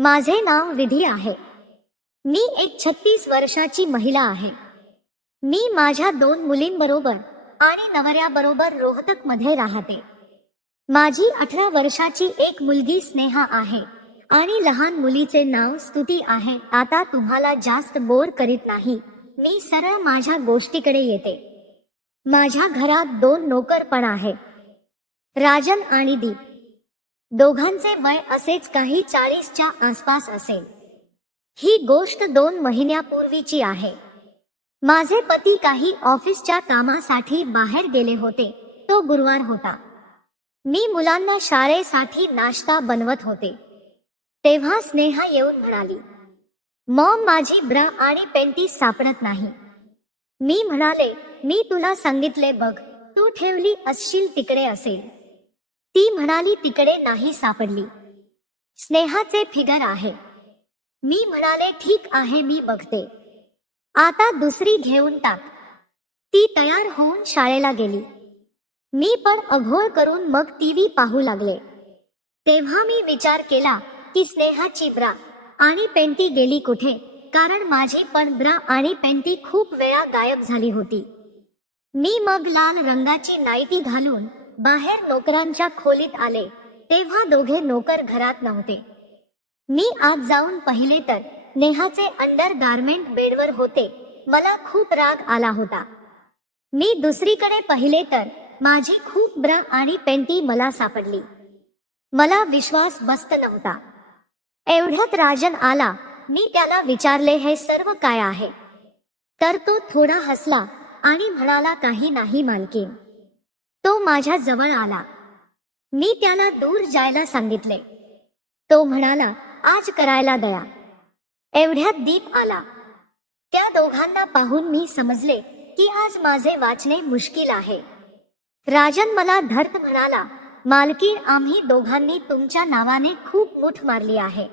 माझे नाव विधी आहे. मी एक छत्तीस वर्षाची महिला आहे. मी माझ्या दोन मुलींबरोबर आणि नवऱ्याबरोबर रोहतकमध्ये राहते. माझी अठरा वर्षाची एक मुलगी स्नेहा आहे आणि लहान मुलीचे नाव स्तुती आहे. आता तुम्हाला जास्त बोर करीत नाही. मी सरळ माझ्या गोष्टीकडे येते. माझ्या घरात दोन नोकर पण आहे राजन आणि दीप. दोघांचे वय असेच काही चाळीसच्या आसपास असेल. ही गोष्ट दोन महिन्यापूर्वीची आहे. माझे पती काही ऑफिसच्या कामासाठी बाहेर गेले होते. तो गुरुवार होता. मी मुलांना शाळेसाठी नाश्ता बनवत होते. तेव्हा स्नेहा येऊन म्हणाली मॉम माझी ब्रा आणि पेंटी सापडत नाही. मी म्हणाले मी तुला सांगितले बघ तू ठेवली असशील तिकडे असेल. ती म्हणाली तिकडे नाही सापडली. स्नेहाचे फिगर आहे. मी म्हणाले ठीक आहे मी बघते. आता दुसरी घेऊन टाक. ती तयार होऊन शाळेला गेली. मी पण अघोळ करून मग टीव्ही पाहू लागले. तेव्हा मी विचार केला की स्नेहाची ब्रा आणि पेंटी गेली कुठे? कारण माझी पण ब्रा आणि पेंटी खूप वेळा गायब झाली होती. मी मग लाल रंगाची नाईटी घालून बाहेर नोकरांच्या खोलीत आले तेव्हा दोघे नोकर घरात नव्हते. मी आज जाऊन पाहिले तर नेहाचे अंडर गार्मेंट बेडवर होते मला खूप राग आला होता. मी दुसरीकडे पाहिले तर माझी खूप ब्रा आणि पेंटी मला सापडली. मला विश्वास बसत नव्हता. एवढ्यात राजन आला मी त्याला विचारले हे सर्व काय आहे? तर तो थोडा हसला आणि म्हणाला काही नाही मालकीन. तो माझ्या जवळ आला. मी त्याला दूर जायला सांगितले. तो म्हणाला आज करायला दया. एवढ्यात दीप आला. त्या दोघांना पाहून मी समजले की आज माझे वाचणे मुश्किल आहे. राजन मला धर्त म्हणाला मालकी आम्ही दोघांनी तुमच्या नावाने खूप मुठ मारली आहे.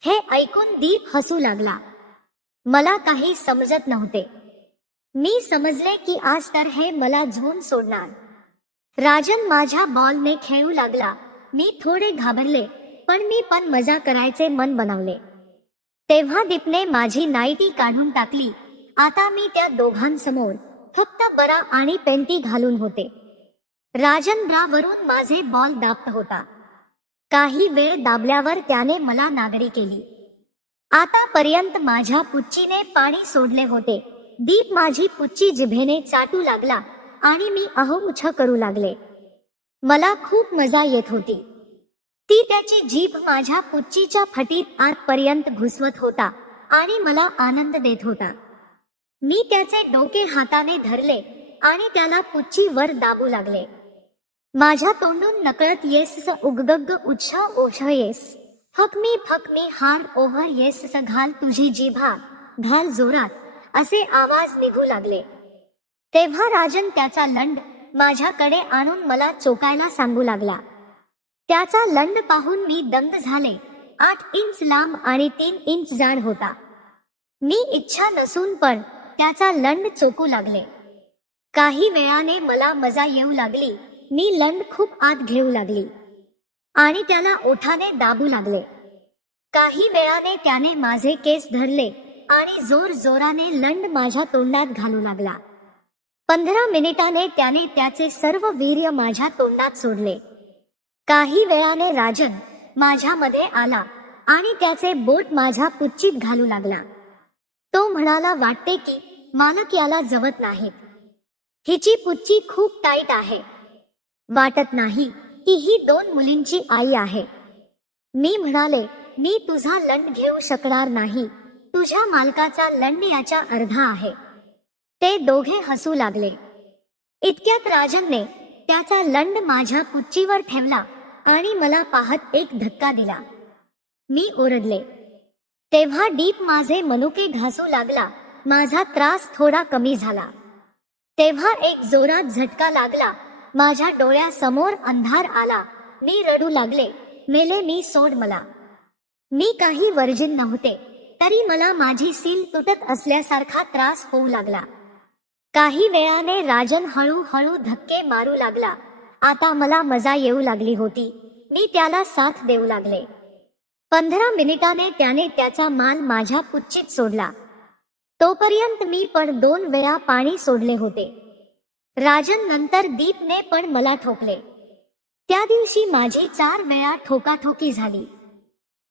हे ऐकून दीप हसू लागला. मला काही समजत नव्हते. मी समजले की आज तर हे मला झोन सोडणार. राजन माझ्या बॉलने खेळू लागला. मी थोडे घाबरले पण मी पण मजा करायचे मन बनवले. तेव्हा दीपने माझी नाईटी काढून टाकली. आता मी त्या दोघांसमोर फक्त बरा आणि पेंटी घालून होते. राजन ब्रावरून माझे बॉल दाबत होता. काही वेळ दाबल्यावर त्याने मला नागरी केली. आतापर्यंत माझ्या पुच्चीने पाणी सोडले होते. दीप माझी पुच्ची जिभेने चाटू लागला. आणि मी अहोउछ करू लागले. मला खूप मजा येत होती. ती त्याची जीभ माझ्या पुच्चीच्या फटीत आतपर्यंत घुसवत होता आणि मला आनंद देत होता. मी त्याचे डोके हाताने धरले आणि त्याला पुच्ची वर दाबू लागले. माझ्या तोंडून नकळत येस उगगग उच्छा ओछ yes. Fuck me fuck me हार ओव्हर येस घाल तुझी जिभा. घाल जोरात. असे आवाज निघू लागले. तेव्हा राजन त्याचा लंड माझ्याकडे आणून मला चोकायला सांगू लागला. त्याचा लंड पाहून मी दंग झाले. आठ इंच लांब आणि तीन इंच जाड होता. मी इच्छा नसून पण त्याचा लंड चोकू लागले. काही वेळाने मला मजा येऊ लागली. मी लंड खूप आत घेऊ लागली. आणि त्याला ओठाने दाबू लागले. काही वेळाने त्याने माझे केस धरले आणि जोर जोराने लंड माझ्या तोंडात घालू लागला. पंधरा मिनिटाने त्याने त्याचे सर्व वीर्य माझ्या तोंडात सोडले. काही वेळाने राजन माझ्यामध्ये आला आणि त्याचे बोट माझ्या पुच्चीत घालू लागला. तो म्हणाला वाटते की मालक याला जवत नाहीत. हिची पुच्ची खूप टाईट आहे. वाटत नाही की ही दोन मुलींची आई आहे. मी म्हणाले मी तुझा लंड घेऊ शकणार नाही. तुझ्या मालकाचा लंड याच्या अर्धा आहे. ते दोघे हसू लागले. इतक्यात राजनने त्याचा लंड माझ्या पुच्चीवर ठेवला आणि मला पाहत एक धक्का दिला. मी ओरडले. तेव्हा डीप माझे मनुके घासू लागला. माझा त्रास थोडा कमी झाला. तेव्हा एक जोरात झटका लागला. माझ्या डोळ्यासमोर अंधार आला. मी रडू लागले. मेले मी सोड मला. मी काही वर्जिन नव्हते. तरी मला माझी सील तुटत असल्यासारखा त्रास होऊ लागला. काही वेळाने राजन हळूहळू धक्के मारू लागला. आता मला मजा येऊ लागली होती. मी त्याला साथ देऊ लागले. पंधरा मिनिटाने त्याने त्याचा मान माझ्या पुच्चीत सोडला. तोपर्यंत मी पण दोन वेळा पाणी सोडले होते. राजन नंतर दीपने पण मला ठोकले. त्या दिवशी माझी चार वेळा ठोकाठोकी झाली.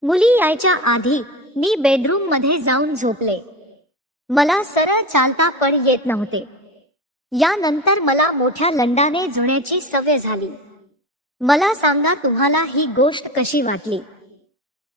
मुली यायच्या आधी मी बेडरूममध्ये जाऊन झोपले. मला सरळ चालता पण येत नव्हते. यानंतर मला मोठ्या लंडाने जुण्याची सवय झाली. मला सांगा तुम्हाला ही गोष्ट कशी वाटली?